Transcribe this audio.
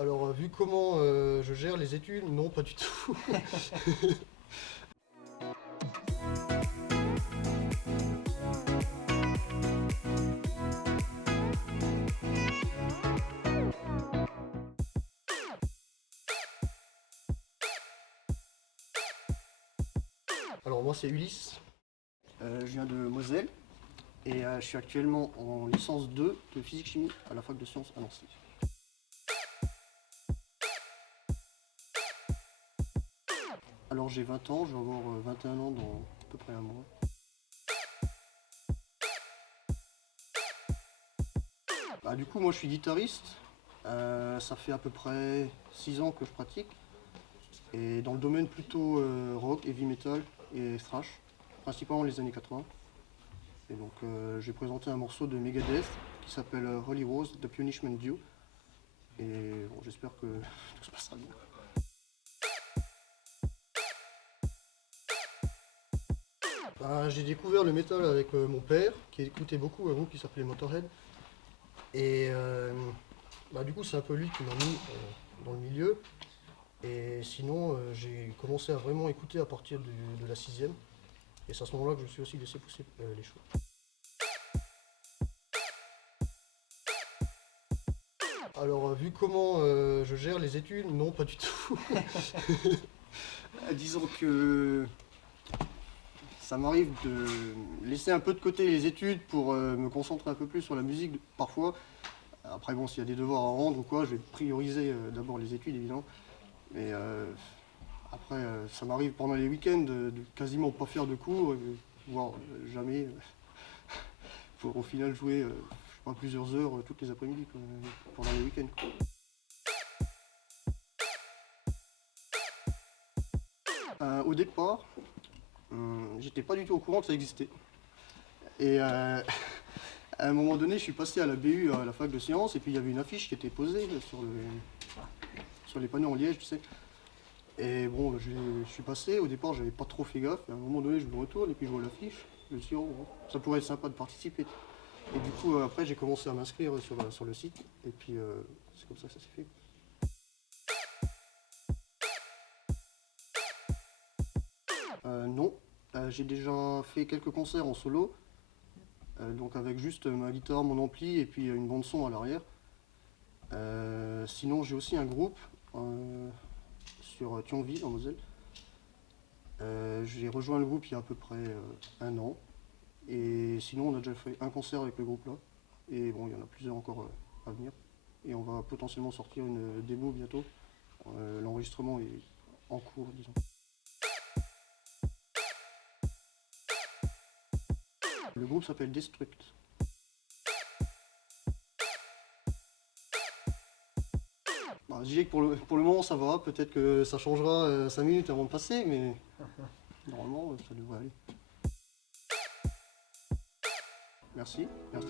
Alors, vu comment je gère les études, non, pas du tout. Alors, moi, c'est Ulysse. Je viens de Moselle et je suis actuellement en licence 2 de physique-chimie à la fac de sciences à Nancy. Alors, j'ai 20 ans, je vais avoir 21 ans dans à peu près un mois. Du coup, moi, je suis guitariste. Ça fait à peu près 6 ans que je pratique. Et dans le domaine plutôt rock, heavy metal et thrash, principalement les années 80. Et donc j'ai présenté un morceau de Megadeth qui s'appelle Holy Wars, The Punishment Due. Et bon, j'espère que tout se passera bien. J'ai découvert le métal avec mon père qui écoutait beaucoup un groupe qui s'appelait Motorhead. Et du coup c'est un peu lui qui m'a mis dans le milieu. Et sinon j'ai commencé à vraiment écouter à partir de la sixième. Et c'est à ce moment-là que je me suis aussi laissé pousser les cheveux. Alors, vu comment je gère les études, non, pas du tout. Disons que ça m'arrive de laisser un peu de côté les études pour me concentrer un peu plus sur la musique parfois. Après, bon, s'il y a des devoirs à rendre ou quoi, je vais prioriser d'abord les études, évidemment. Mais après, ça m'arrive pendant les week-ends de quasiment pas faire de cours, voire jamais. Pour au final jouer je sais pas, plusieurs heures toutes les après-midi pendant les week-ends. Au départ, j'étais pas du tout au courant que ça existait. Et à un moment donné, je suis passé à la BU, à la fac de sciences, et puis il y avait une affiche qui était posée là, sur les panneaux en liège, tu sais. Et bon, je suis passé, au départ j'avais pas trop fait gaffe, et à un moment donné je me retourne et puis je vois l'affiche, je me suis dit, oh, ça pourrait être sympa de participer. Et du coup après j'ai commencé à m'inscrire sur le site, et puis c'est comme ça que ça s'est fait. Non, j'ai déjà fait quelques concerts en solo, donc avec juste ma guitare, mon ampli et puis une bande son à l'arrière. Sinon j'ai aussi un groupe sur Thionville en Moselle. J'ai rejoint le groupe il y a à peu près un an. Et sinon on a déjà fait un concert avec le groupe là. Et bon, il y en a plusieurs encore à venir. Et on va potentiellement sortir une démo bientôt. L'enregistrement est en cours, disons. Le groupe s'appelle Destruct. Je dirais que pour le moment ça va, peut-être que ça changera 5 minutes avant de passer, mais normalement ça devrait aller. Merci, merci.